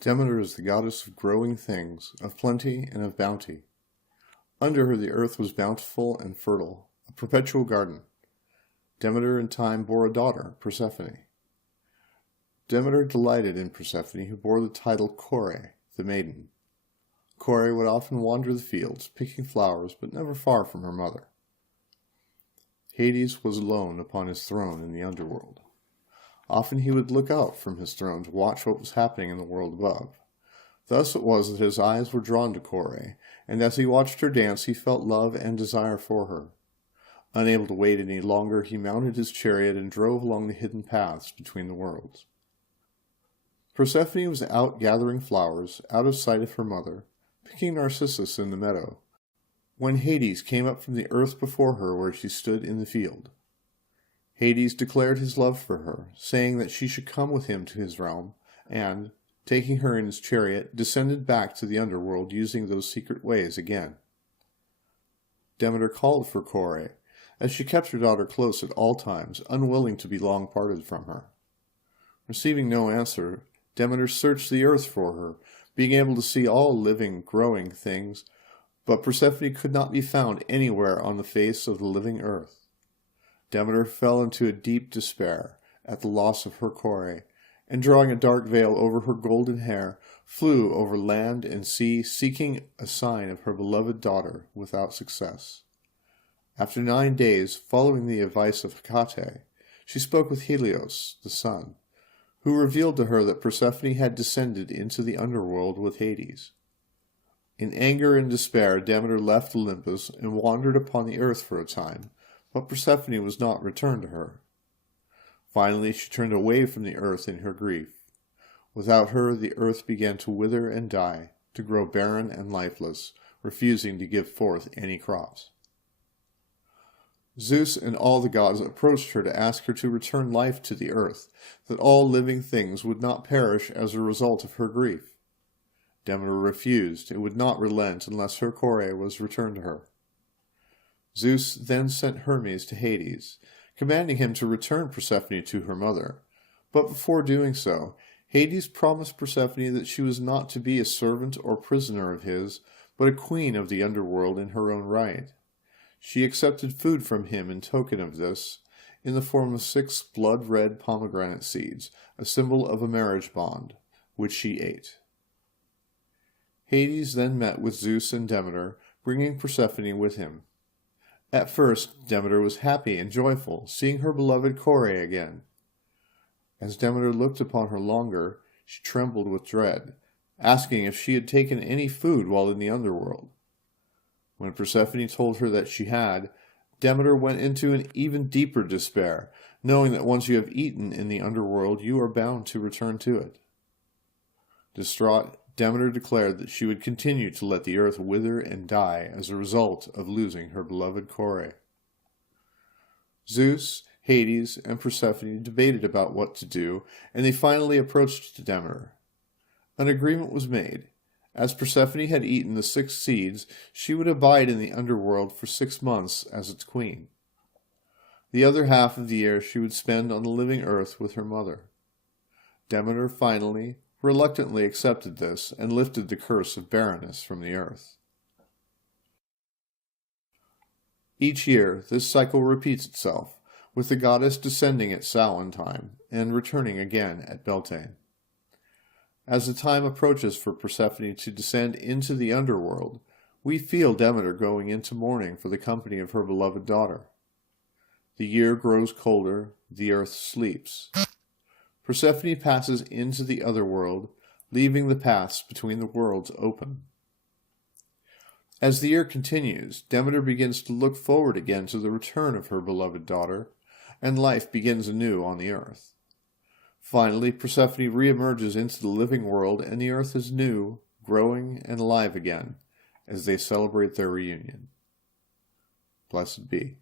Demeter is the goddess of growing things, of plenty and of bounty. Under her the earth was bountiful and fertile, a perpetual garden. Demeter in time bore a daughter, Persephone. Demeter delighted in Persephone, who bore the title Kore, the maiden. Kore would often wander the fields, picking flowers, but never far from her mother. Hades was alone upon his throne in the underworld. Often he would look out from his throne to watch what was happening in the world above. Thus it was that his eyes were drawn to Kore, and as he watched her dance he felt love and desire for her. Unable to wait any longer, he mounted his chariot and drove along the hidden paths between the worlds. Persephone was out gathering flowers, out of sight of her mother, picking narcissus in the meadow, when Hades came up from the earth before her where she stood in the field. Hades declared his love for her, saying that she should come with him to his realm, and, taking her in his chariot, descended back to the underworld using those secret ways again. Demeter called for Kore, as she kept her daughter close at all times, unwilling to be long parted from her. Receiving no answer, Demeter searched the earth for her, being able to see all living, growing things, but Persephone could not be found anywhere on the face of the living earth. Demeter fell into a deep despair at the loss of her Kore, and drawing a dark veil over her golden hair, flew over land and sea, seeking a sign of her beloved daughter without success. After 9 days, following the advice of Hecate, she spoke with Helios, the sun, who revealed to her that Persephone had descended into the underworld with Hades. In anger and despair, Demeter left Olympus and wandered upon the earth for a time, but Persephone was not returned to her. Finally, she turned away from the earth in her grief. Without her, the earth began to wither and die, to grow barren and lifeless, refusing to give forth any crops. Zeus and all the gods approached her to ask her to return life to the earth, that all living things would not perish as a result of her grief. Demeter refused and would not relent unless her Kore was returned to her. Zeus then sent Hermes to Hades, commanding him to return Persephone to her mother. But before doing so, Hades promised Persephone that she was not to be a servant or prisoner of his, but a queen of the underworld in her own right. She accepted food from him in token of this, in the form of 6 blood-red pomegranate seeds, a symbol of a marriage bond, which she ate. Hades then met with Zeus and Demeter, bringing Persephone with him. At first, Demeter was happy and joyful, seeing her beloved Kore again. As Demeter looked upon her longer, she trembled with dread, asking if she had taken any food while in the underworld. When Persephone told her that she had, Demeter went into an even deeper despair, knowing that once you have eaten in the underworld, you are bound to return to it. Distraught, Demeter declared that she would continue to let the earth wither and die as a result of losing her beloved Kore. Zeus, Hades, and Persephone debated about what to do, and they finally approached Demeter. An agreement was made. As Persephone had eaten the 6 seeds, she would abide in the underworld for 6 months as its queen. The other half of the year she would spend on the living earth with her mother. Demeter finally, reluctantly accepted this and lifted the curse of barrenness from the earth. Each year, this cycle repeats itself, with the goddess descending at Samhain time and returning again at Beltane. As the time approaches for Persephone to descend into the underworld, we feel Demeter going into mourning for the company of her beloved daughter. The year grows colder, the earth sleeps. Persephone passes into the other world, leaving the paths between the worlds open. As the year continues, Demeter begins to look forward again to the return of her beloved daughter, and life begins anew on the earth. Finally, Persephone reemerges into the living world, and the earth is new, growing, and alive again, as they celebrate their reunion. Blessed be.